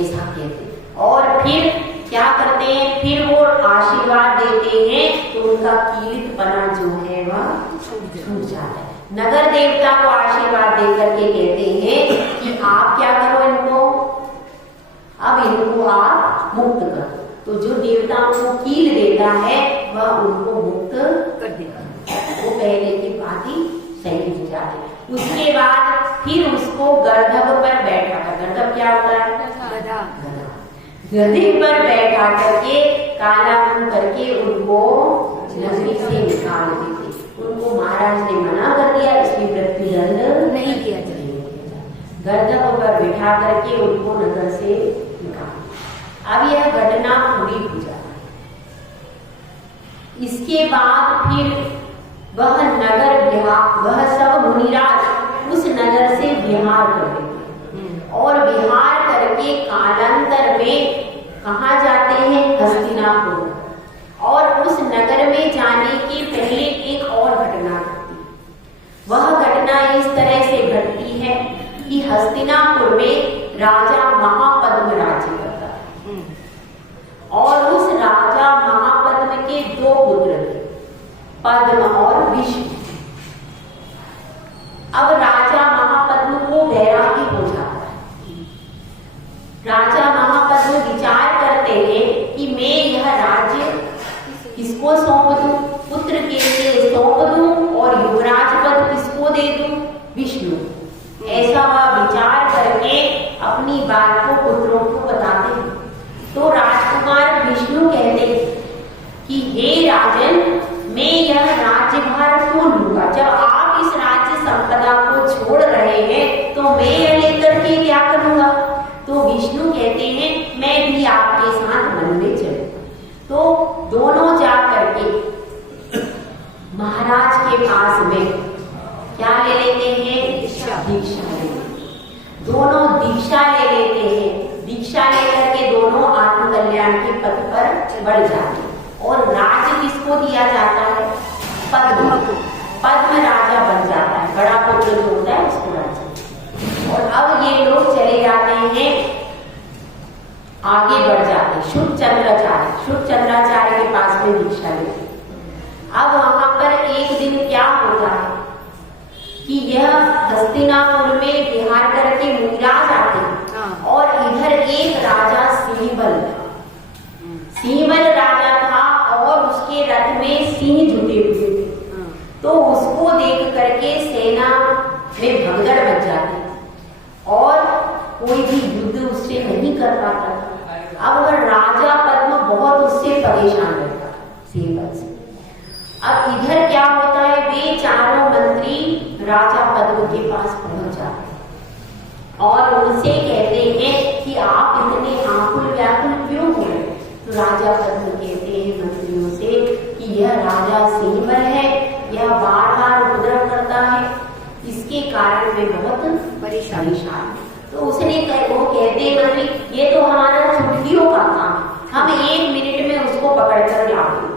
ऐसा कहते। और फिर क्या करते हैं, फिर वो आशीर्वाद देते हैं, तो उनका कीर्तपना जो है वह छूट जाता है। नगर देवता को आशीर्वाद देकर के कहते हैं कि आप क्या करो, इनको अब इनको आप मुक्त करो। तो जो देवता उनको कील देता है वह उनको मुक्त कर देगा, वो पहले की बात ही सही हो जाती। उसके बाद फिर उसको गर्दभ पर बैठा कर, गर्दभ क्या होता है, गधा, गधे पर बैठा करके काला मुंह करके उनको नगरी से निकाल देते। उनको महाराज ने मना कर दिया, इसलिए मृत्युदंड नहीं किया जाए। गर्दभ पर बिठा करके उनको नगर से निकाल। अब यह घटना पूरी हो जाती। इसके बाद फिर वह नगर विहार, वह सब मुनिराज उस नगर से विहार कर देते और विहार करके कालांतर में कहाँ जाते हैं, हस्तिनापुर। और उस नगर में जाने के पहले एक और घटना घटती है। वह घटना इस तरह से घटती है कि हस्तिनापुर में राजा महापद्म राज्य करता है और उस राजा महापद्म के 2 पुत्र थे, पद्म और विष्णु। अब राजा महापद्म को वैराग्य हो जाता है। राजा महापद्म विचार करते हैं कि मैं यह राज्य किसको सौंप दूं, पुत्र के लिए सौंप दूं और युवराज पद किसको दे दूं, विष्णु। ऐसा वह विचार करके अपनी बात को पुत्रों को बताते हैं। तो राजकुमार विष्णु कहते हैं कि हे राजन, मैं यह राज्यभार क्यों लूंगा? जब आप इस राज्य संपदा को छोड़ रहे हैं तो मैं यह लेकर के क्या करूंगा? तो विष्णु कहते हैं मैं भी आपके साथ वन में चलूंगा। तो दोनों जा करके महाराज के पास में क्या ले लेते हैं? दीक्षा ले लेते हैं। दोनों दीक्षा ले लेते हैं। दीक्षा लेकर के दोनों आत्मकल्याण के पथ पर बढ़ जाते हैं। और राज्य किसको दिया जाता है? पद्म को। पद्म राजा बन जाता है, बड़ा पुत्र जो होता है उसको राज्य। और अब ये लोग चले जाते हैं, आगे बढ़ जाते हैं शुभ चंद्राचार्य के पास में दीक्षा लेते। अब वहां पर एक दिन क्या होता है कि यह हस्तिनापुर में विहार करके मुनिराज आते हैं और इधर एक राजा सिंहबल राजा था और उसके रथ में सिंह जुटे हुए थे। तो उसको देख करके सेना में भगदड़ मच जाती और कोई भी युद्ध उससे नहीं कर पाता था। अब वह राजा पद्म बहुत उससे परेशान रहता सिंहबल से। अब इधर क्या होता है, वे चारों मंत्री राजा पद्म के पास पहुंच जाते और उनसे कहते हैं कि आप इतने आकुल व्याकुल क्यों हो रहे? तो राजा पद्म कहते हैं मंत्रियों से कि यह राजा सिंहबल है, यह बार बार उपद्रव करता है, इसके कारण मैं बहुत परेशान हूं। तो उसने वो कहते हैं मंत्री, ये तो हमारा चुटकियों का काम है, हम 1 मिनट में उसको पकड़ कर लाते।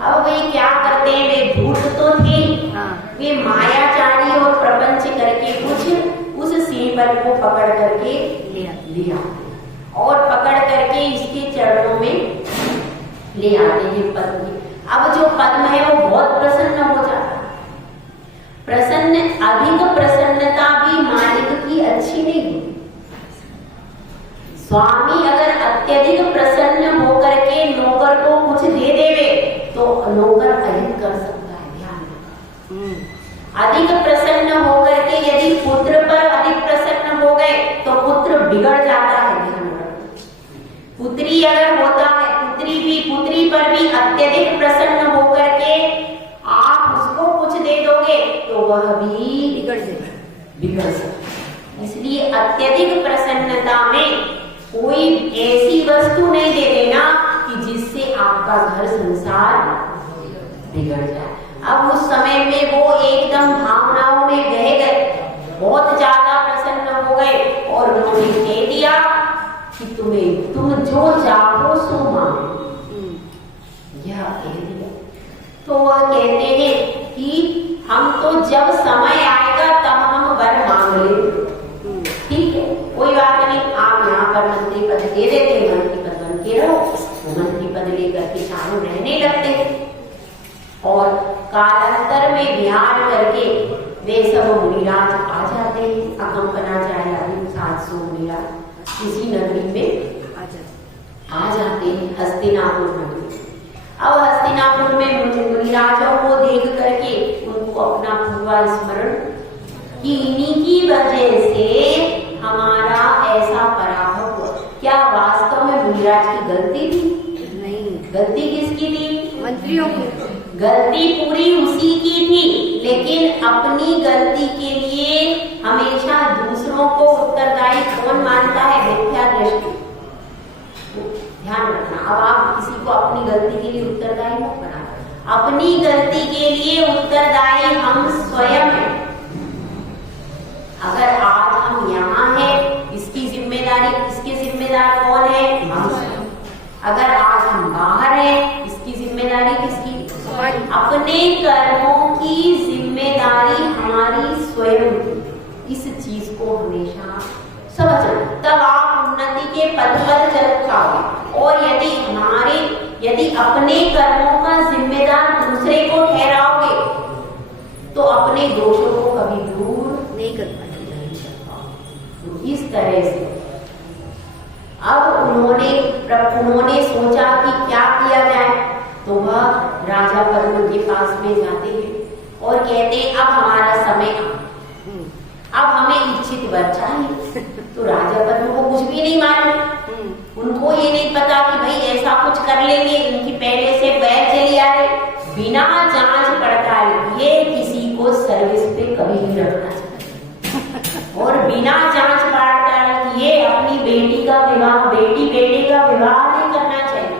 अब वे क्या करते हैं, वे धूर्त तो थे, वे मायाचारी और प्रपंच करके कुछ उस सिंहबल को पकड़ करके लिया और पकड़ करके इसके चरणों में ले आते हैं पद्म। अब जो पद्म है वो बहुत प्रसन्न हो जाता है। अधिक प्रसन्नता भी मालिक की अच्छी नहीं होती। स्वामी अगर अत्यधिक प्रसन्न होकर के नौकर को कुछ दे देवे तो नौकर अधिक कर सकता है, ध्यान रखना। अधिक प्रसन्न होकर के यदि पुत्र पर अधिक प्रसन्न हो गए तो पुत्र बिगड़ जाता है, ध्यान रखना। पुत्री अगर होता है, पुत्री पर भी अत्यधिक प्रसन्न होकर के आप उसको कुछ दे दोगे तो वह भी बिगड़ सकता। इसलिए अत्यधिक प्रसन्नता में कोई ऐसी वस्तु नहीं दे देना कि जिससे आपका घर संसार बिगड़ जाए। अब उस समय में वो एकदम भावनाओं में बह गए, बहुत ज्यादा प्रसन्न हो गए और उन्होंने कह दिया कि तुम जो चाहो सो मांगो। यह कह दिया तो वह कहते हैं कि हम तो जब समय आएगा तब हम वर मांग लेंगे। ठीक है, कोई बात नहीं, आप यहाँ पर मंत्री पद दे देते, मंत्री पद बन के रहो। वो मंत्री पद लेकर के चारों रहने लगते और कालांतर में विहार करके वे सब मुनिराज आ जाते हैं। अकंपनाचार्य 700 मुनिराज इसी नगरी में आ जाते हैं, हस्तिनापुर नगरी। अब हस्तिनापुर में मुनिराजों को देख करके उनको अपना पूर्वा स्मरण कि इन्हीं की वजह से हमारा ऐसा पराभव हुआ। क्या वास्तव में मुनिराज की गलती थी? नहीं। गलती किसकी थी? मंत्रियों की। गलती पूरी उसी की थी, लेकिन अपनी गलती के लिए हमेशा दूसरों को उत्तरदायी कौन मानता है? मिथ्या दृष्टि। ध्यान रखना, अब आप किसी को अपनी गलती के लिए उत्तरदायी मत बनाना। अपनी गलती के लिए उत्तरदायी हम स्वयं हैं। अगर आज हम यहाँ हैं, इसकी जिम्मेदारी, इसके जिम्मेदार कौन है? हम स्वयं। अगर आज हम बाहर हैं, इसकी जिम्मेदारी किसकी? अपने कर्मों की जिम्मेदारी हमारी स्वयं की। इस चीज को हमेशा समझना, तब आप उन्नति के पद पर चल पाओगे। और यदि अपने कर्मों का जिम्मेदार दूसरे को ठहराओगे तो अपने दोषों को कभी दूर नहीं कर पाएंगे। तो इस तरह से अब उन्होंने सोचा कि क्या किया जाए। तो वह राजा पद्म के पास में जाते हैं और कहते हैं अब हमारा समय, अब हमें इच्छित वर चाहिए। तो राजा पद्म को कुछ भी नहीं मालूम, उनको ये नहीं पता कि भाई ऐसा कुछ कर लेंगे, इनकी पहले से बैग चली आ रही। बिना जांच पड़ताल किए किसी को सर्विस पे कभी नहीं रखना चाहिए और बिना जांच पड़ताल किए अपनी बेटी का विवाह, बेटी बेटे का विवाह नहीं करना चाहिए।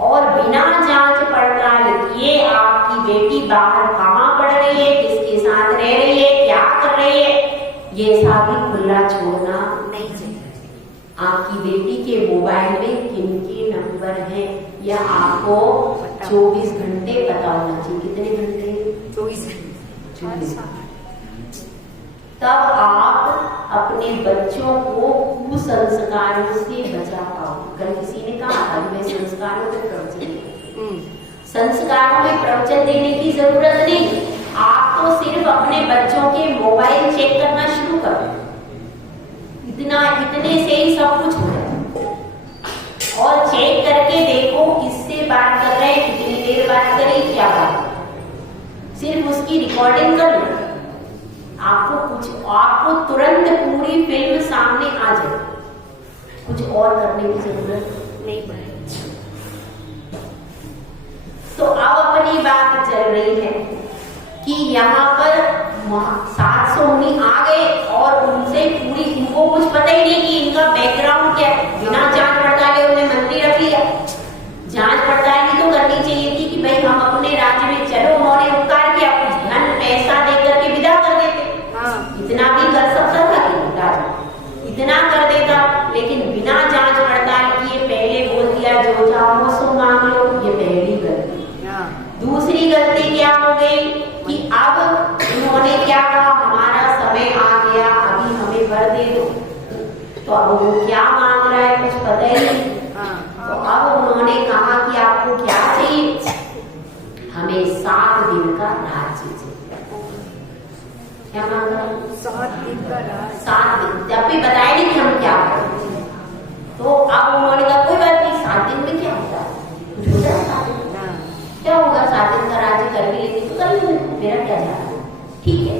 और बिना जांच पड़ताल किए आपकी बेटी बाहर कहाँ पढ़ रही है, किसके साथ रह रही है, क्या कर रही है, ये सब भी खुला छोड़ना नहीं चाहिए। आपकी बेटी के मोबाइल में किनके नंबर हैं या आपको 24 घंटे पता होना चाहिए। कितने घंटे? 24। तब आप अपने बच्चों को कुसंस्कारों से बचा पाओगे। कल किसी ने कहा था मैं संस्कारों में प्रवचन संस्कारों में प्रवचन देने की जरूरत नहीं, आप तो सिर्फ अपने बच्चों के मोबाइल चेक करना शुरू करो, इतने से ही सब कुछ हो जाए। और चेक करके देखो किससे बात कर रहे हैं, कितनी देर बात करी, क्या बात, सिर्फ उसकी रिकॉर्डिंग कर लो। आपको तुरंत पूरी फिल्म सामने आ जाए, कुछ और करने की जरूरत नहीं पड़ेगी। तो अब अपनी बात चल रही है कि यहाँ पर 700 मुनि आ गए और उनसे पूरी, इनको कुछ पता ही नहीं कि इनका बैकग्राउंड क्या है। बिना जांच पड़ताल उन्हें मंत्री रख लिया। जांच पड़ताल ही तो करनी चाहिए थी कि भाई हम अपने राज्य में चलो, उन्होंने उपकार किया, कुछ धन पैसा देकर के विदा कर देते। इतना भी कर सकता था कि राजा इतना कर देता, लेकिन बिना जांच पड़ताल किए पहले बोल दिया जो चाहो सो मांग लो। ये पहली गलती। दूसरी गलती क्या हो गई कि अब उन्होंने क्या कहा, हमारा समय आ गया, अभी हमें वर दे दो। तो अब वो क्या मांग रहा है कुछ पता ही नहीं। तो अब उन्होंने कहा कि आपको क्या चाहिए, हमें 7 दिन का राज्य चाहिए। क्या मांग रहा है? 7 दिन का राज्य। 7 दिन, जब भी बताया नहीं कि हम क्या करें। तो अब उन्होंने कहा कोई बात नहीं, 7 दिन में क्या होगा, कुछ हो जाए 7 दिन क्या होगा, 7 दिन का राज्य कर भी लेंगे तो कर लेंगे, मेरा क्या जा रहा है। ठीक है,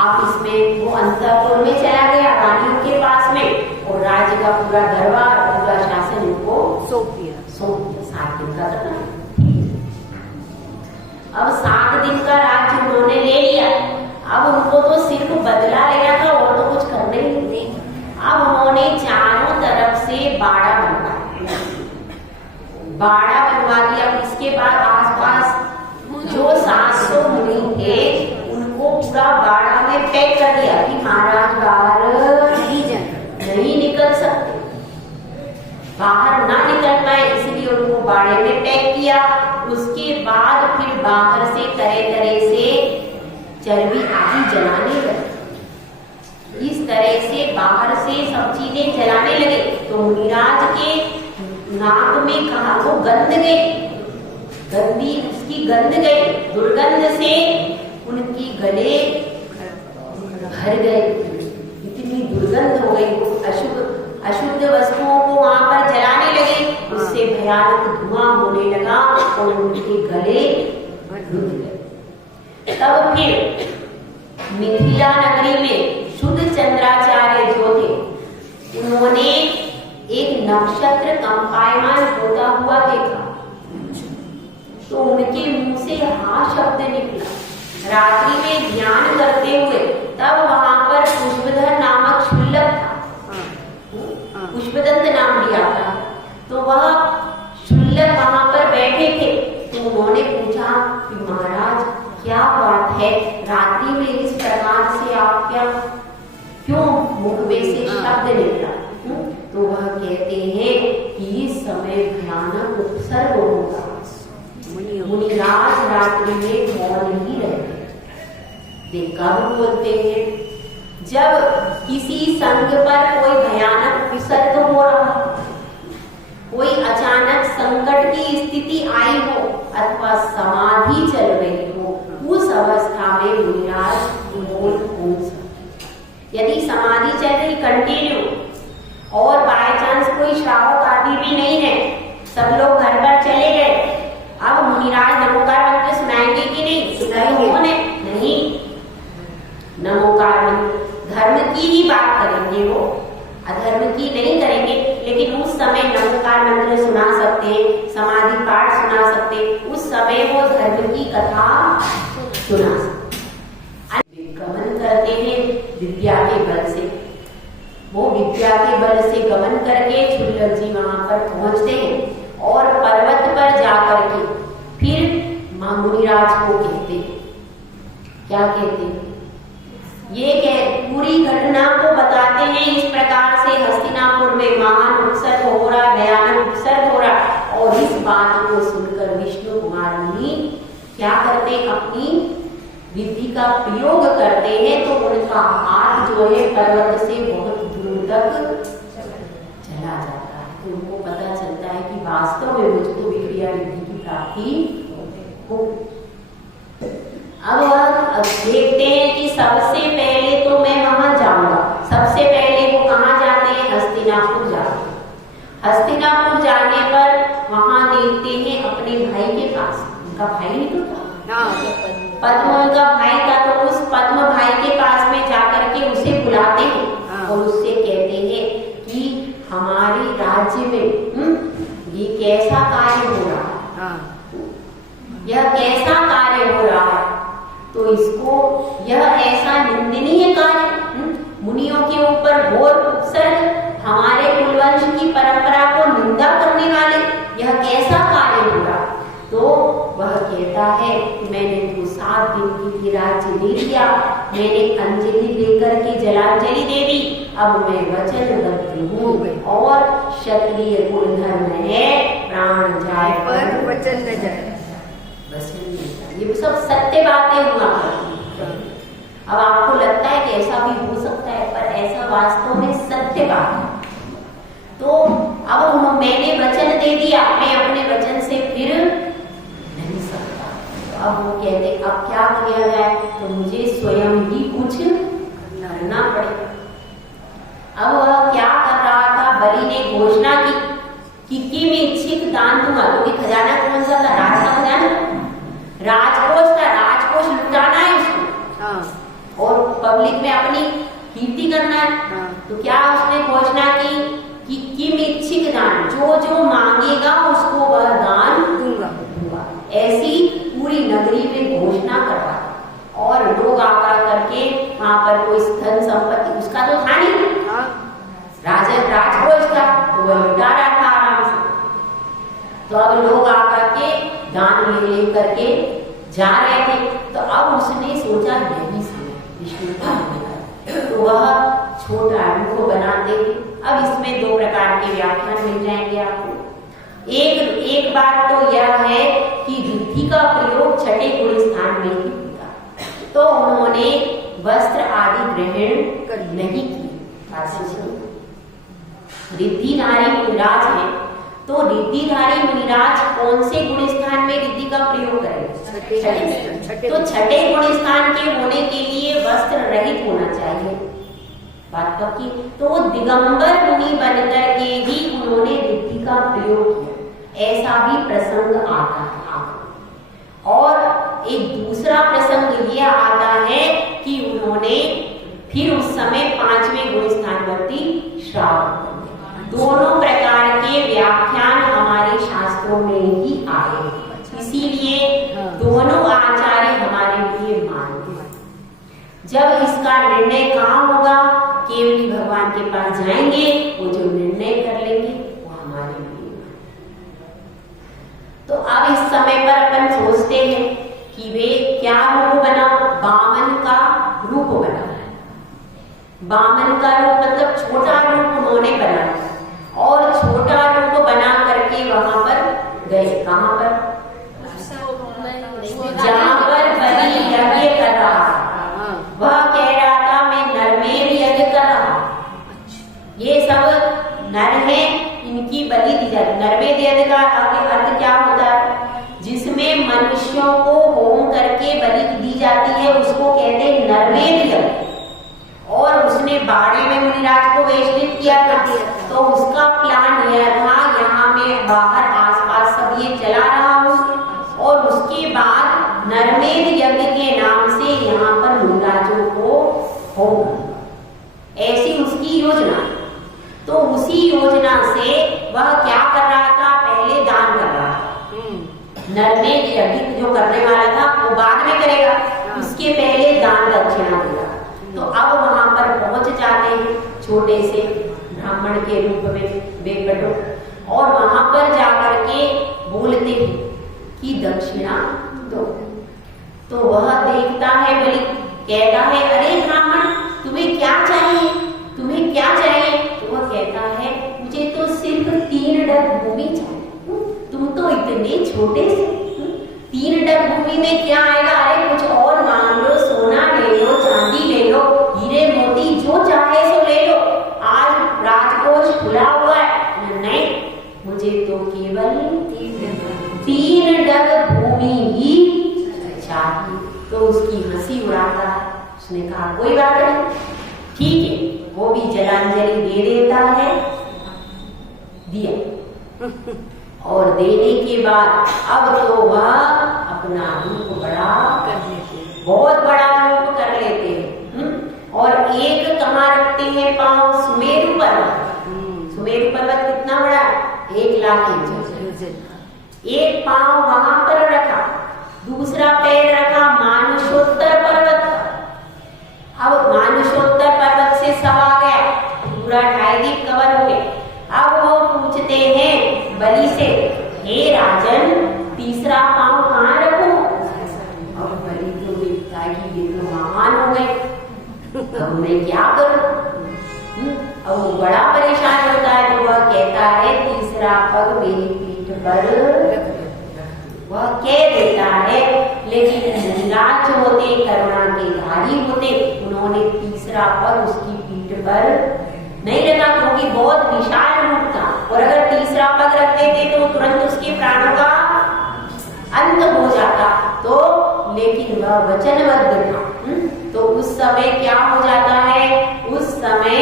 आप इसमें वो अंतःपुर में चला गया रानियों के पास में और राज्य का पूरा दरबार, पूरा शासन उनको सौंप दिया। 7 दिन का करना। अब 7 दिन का राज्य उन्होंने ले लिया। अब उनको तो सिर्फ बदला लेना था और तो कुछ करना ही नहीं। अब उन्होंने चारों तरफ से बाड़ा बनवाया, बाड़ा बनवा दिया। इसके बाद आसपास जो 700 मुनि थे उनको पूरा बाड़ा में पैक कर दिया कि महाराज बाहर नहीं निकल सकते, बाहर ना निकल पाए, इसलिए उनको बाड़े में पैक किया। उसके बाद फिर बाहर से तरह तरह से चर्बी आदि जलाने लगे। इस तरह से बाहर से सब चीजें जलाने लगे। तो मुनिराज के नाक में कहा वो गंध गई, गंदी उसकी गंध गई, दुर्गंध से उनकी गले भर गए, इतनी दुर्गंध हो गई। वो अशुद्ध वस्तुओं को वहां पर जलाने लगे, उससे भयानक धुआं होने लगा और उनके गले रुक गए। तब फिर मिथिला नगरी में शुद्ध चंद्राचार्य जो थे उन्होंने एक नक्षत्र कंपायमान होता हुआ देखा। तो उनके मुंह से हा शब्द निकला। रात्रि में ध्यान करते हुए तब वहां पर पुष्पधर नामक शुल्लक था, पुष्पदंत नाम लिया था। तो वह शुल्लक वहां पर बैठे थे। तो उन्होंने पूछा कि महाराज क्या बात है, रात्रि में इस प्रकार से आप क्या, क्यों मुख में से शब्द निकला? तो वह कहते हैं कि इस समय भयानक उपसर्ग होगा। मुनिराज रात्रि में मौन ही रहते। वे कब बोलते हैं? जब किसी संग पर कोई भयानक उपसर्ग हो रहा, कोई अचानक संकट की स्थिति आई हो अथवा समाधि चल रही हो, उस अवस्था में मुनिराज बोल सकते। यदि समाधि चल रही कंटिन्यू और बाय चांस कोई श्रावक आदि भी नहीं है, सब लोग घर पर चले गए, अब मुनिराज नमोकार मंत्र सुनाएंगे कि नहीं? सुनाएंगे नहीं, नमोकार मंत्र धर्म की ही बात करेंगे, वो अधर्म की नहीं करेंगे। लेकिन उस समय उस समय वो धर्म की कथा सुना। गमन करते हैं विद्या के बल से। वो विद्या के बल से गमन करके क्षुल्लक जी वहां पर पहुंचते हैं और पर्वत पर जाकर के फिर मां मुनिराज को कहते हैं, क्या कहते हैं, ये पूरी घटना को बताते हैं। इस प्रकार से हस्तिनापुर में महान उपसर्ग हो रहा, भयानक उपसर्ग हो रहा, और इस बात को सुनकर विष्णु कुमार मुनि क्या करते, अपनी विधि का प्रयोग करते हैं, तो उनका हाथ जो है पर्वत से बहुत दूर तक चला जाता है। तो उनको पता चलता है कि वास्तव में मुझको भी क्रिया विधि की प्राप्ति हो। अब देखते हैं कि सबसे पहले तो मैं वहां जाऊंगा। सबसे पहले वो कहाँ जाते हैं, हस्तिनापुर जाते हैं। हस्तिनापुर जाने पर वहां देखते हैं अपने भाई के पास, उनका भाई नहीं तो था, पद्म उनका भाई था, तो उस पद्म भाई के पास में जाकर के उसे बुलाते हैं और उससे कहते हैं कि हमारे राज्य में ये कैसा कार्य हो रहा है, यह कैसा कार्य हो रहा है, तो इसको यह ऐसा निंदनीय कार्य, मुनियों के ऊपर घोर उपसर्ग, हमारे कुलवंश की परंपरा को निंदा करने वाले, यह कैसा कार्य हो रहा। तो वह कहता है कि मैंने तो 7 दिन की राज्य दे दिया, मैंने अंजलि लेकर के जलांजलि दे दी, अब मैं वचनबद्ध हूँ और क्षत्रिय कुल धर्म है, प्राण जाए पर वचन न जाए। ये सब सत्य बातें हुआ करती। अब आपको लगता है कि ऐसा भी हो सकता है, पर ऐसा वास्तव में सत्य बात है। तो अब मैंने वचन दे दिया, मैं अपने वचन से फिर नहीं सकता। तो अब वो कहते अब क्या किया जाए, तो मुझे स्वयं ही कुछ करना पड़ेगा। अब वह क्या कर रहा था, बलि ने घोषणा की कि मैं इच्छित दान दूंगा, क्योंकि खजाना कौन सा था, राज का खजाना, राजकोष था, राजकोष लुटाना है उसको और पब्लिक में अपनी कीर्ति करना है। तो क्या उसने घोषणा की कि किम इच्छित दान, जो जो मांगेगा उसको वह दान दूंगा। ऐसी पूरी नगरी में घोषणा करवा और लोग आकर करके वहां पर कोई धन संपत्ति उसका तो था नहीं, राजकोष था, तो वह लुटा रहा था आराम से। तो अब लोग आकर के दान ले करके जा रहे थे। तो अब उसने सोचा यही समय विष्णु का, तो वह छोटा रूप बनाते। अब इसमें 2 प्रकार के व्याख्यान मिल जाएंगे आपको। एक बात तो यह है कि रिद्धि का प्रयोग छठे गुण स्थान में ही होता, तो उन्होंने वस्त्र आदि ग्रहण नहीं किए। रिद्धिधारी मुनिराज है, तो रिद्धिधारी मुनिराज कौन से गुण स्थान में रिद्धि का प्रयोग करेंगे, तो छठे गुण स्थान के होने के लिए वस्त्र रहित होना चाहिए। बात पक्की। तो वो दिगंबर मुनि बनकर के ही उन्होंने रिद्धि का प्रयोग किया, ऐसा भी प्रसंग आता है। और एक दूसरा प्रसंग यह आता है कि उन्होंने फिर उस समय 5वें गुण स्थानवर्ती श्राप। दोनों प्रकार के व्याख्यान हमारे शास्त्रों में ही आए, इसीलिए दोनों आचार्य हमारे लिए मानते हैं। जब इसका निर्णय कहाँ होगा, केवली भगवान के पास जाएंगे, वो जो निर्णय कर लेंगे वो हमारे लिए। तो अब इस समय पर अपन सोचते हैं कि वे क्या रूप बना, बामन का रूप बना। बामन का रूप मतलब छोटा रूप उन्होंने बनाया और छोटा रूप बना करके वहां पर गए। कहां पर, जहां पर बलि यज्ञ कर रहा था, वह कह रहा था मैं नरमेध यज्ञ कर रहा। ये सब नर है, इनकी बलि दी जाती। नरमेध यज्ञ का अर्थ क्या होता है, जिसमें मनुष्यों को होम करके बलि दी जाती है, उसको कहते हैं नरमेध यज्ञ। और उसने बाड़े में मुनिराज को वेशलित किया था, तो उसका प्लान यह था यहाँ में बाहर आसपास सब ये चला रहा हूँ, और उसके बाद नरमेध यज्ञ के नाम से यहाँ पर मुनिराजों को होगा, ऐसी उसकी योजना। तो उसी योजना से वह क्या कर रहा था, नर ने यज्ञ जो करने वाला था वो बाद में करेगा, उसके पहले दान दक्षिणा देगा। तो अब वहां पर पहुंच जाते हैं छोटे से ब्राह्मण के रूप में वे बटुक, और वहां पर जाकर के बोलते हैं कि दक्षिणा दो। तो वह देखता है, बलि कहता है, अरे ब्राह्मण तुम्हें क्या चाहिए, तुम्हें क्या चाहिए? तो वह कहता है, मुझे तो सिर्फ 3 डग भूमि चाहिए। तुम तो इतने छोटे से 3 डग भूमि में क्या आएगा? अरे कुछ और मांग लो, सोना ले लो, चांदी ले लो, हीरे मोती जो चाहे सो ले लो, आज राजकोष खुला हुआ है। नहीं, मुझे तो केवल 3 डग भूमि ही चाहिए। तो उसकी हंसी उड़ाता है। उसने कहा कोई बात नहीं, ठीक है, वो भी जलांजलि दे देता है। दिया, और देने के बाद अब तो वह अपना रूप बड़ा कर लेते हैं, बहुत बड़ा रूप कर लेते हैं। और एक कहाँ रखते हैं पांव? सुमेरु पर्वत। सुमेरु पर्वत कितना बड़ा? 1 लाख इंच। एक पांव वहां पर रखा, दूसरा पैर रखा मानुषोत्तर पर्वत पर। अब मानुषोत्तर पर्वत से सब आ गया, पूरा 2.5 दीप कवर हो गया। अब वो पूछते हैं बलि से, हे राजन, तीसरा पांव कहाँ रखूं? अब बलि तो देखता है कि ये तो महान हो गए, अब मैं क्या करूं? अब वो बड़ा परेशान होता है। तो वह कहता है, तीसरा पग मेरी पीठ पर वह कह देता है। लेकिन मुनिराज जो होते, करुणा के धारी होते, उन्होंने तीसरा पग उसकी पीठ पर नहीं रखा, क्योंकि बहुत विशाल रूप था, और अगर तीसरा पग रख देते तो तुरंत उसके प्राणों का अंत हो जाता। तो लेकिन वह वचनबद्ध था। तो उस समय क्या हो जाता है? उस समय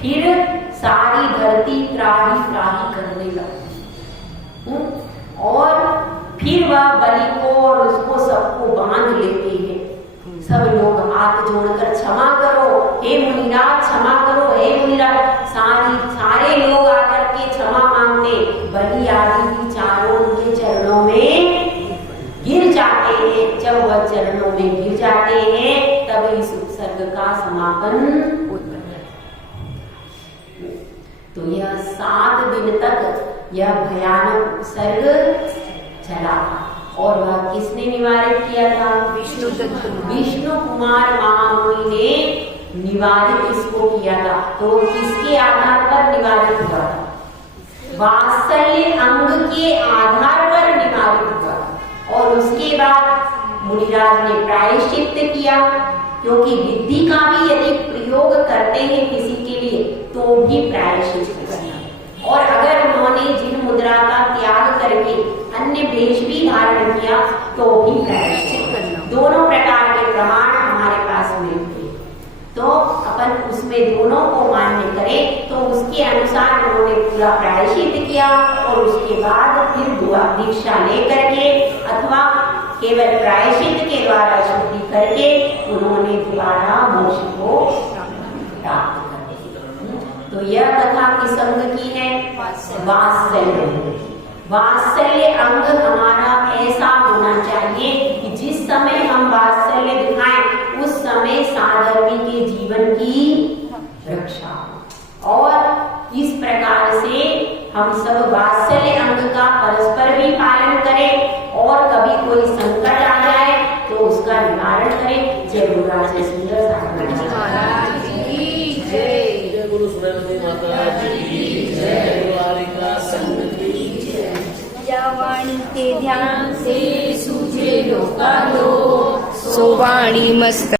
फिर सारी धरती त्राही त्राही करने लगती, और फिर वह बलि को और उसको सबको बांध लेते हैं। सब लोग हाथ जोड़कर क्षमा करो हे मुनिराज, क्षमा करो हे मुनिराज। सारे लोग आकर के क्षमा मांगते, बलि आदि भी चारों उनके चरणों में गिर जाते हैं। जब वह चरणों में गिर जाते हैं तब इस उत्सर्ग का समापन होता है। तो यह 7 दिन तक यह भयानक उत्सर्ग चला, और वह किसने निवारित किया था? विष्णु कुमार महामुनि ने निवारित इसको किया था। तो किसके आधार पर निवारित हुआ था? वात्सल्य अंग के आधार पर निवारित हुआ। और उसके बाद मुनिराज ने प्रायश्चित किया, क्योंकि विधि का भी यदि प्रयोग करते हैं किसी के लिए तो भी प्रायश्चित करना। और अगर उन्होंने जिन मुद्रा का त्याग करके अन्य वेश भी धारण किया तो भी प्रायश्चित करना। दोनों प्रकार के प्रमाण हमारे पास मिलते हैं, तो अपन उसमें दोनों को मान्य करें। तो उसके अनुसार उन्होंने पूरा प्रायश्चित किया, और उसके बाद फिर दीक्षा लेकर के अथवा केवल प्रायश्चित के द्वारा शुद्धि करके उन्होंने दोबारा मोक्ष को प्राप्त कर दिया। तो यह कथा किस अंग की है? वात्सल्य। वात्सल्य अंग हमारा ऐसा होना चाहिए कि जिस समय हम वात्सल्य दिखाएं उस समय साधर्मी के जीवन की रक्षा। और इस प्रकार से हम सब वात्सल्य अंग का परस्पर भी पालन करें, और कभी कोई संकट आ जाए तो उसका निवारण करें। जय गुरु राज सुंदर महाराज की जय। जय गुरु सुरेंद्र माता की जय। द्वारिका संघ की जय। या वाणी ते ध्यान से सूझे लोकालो, सो वाणी मस्त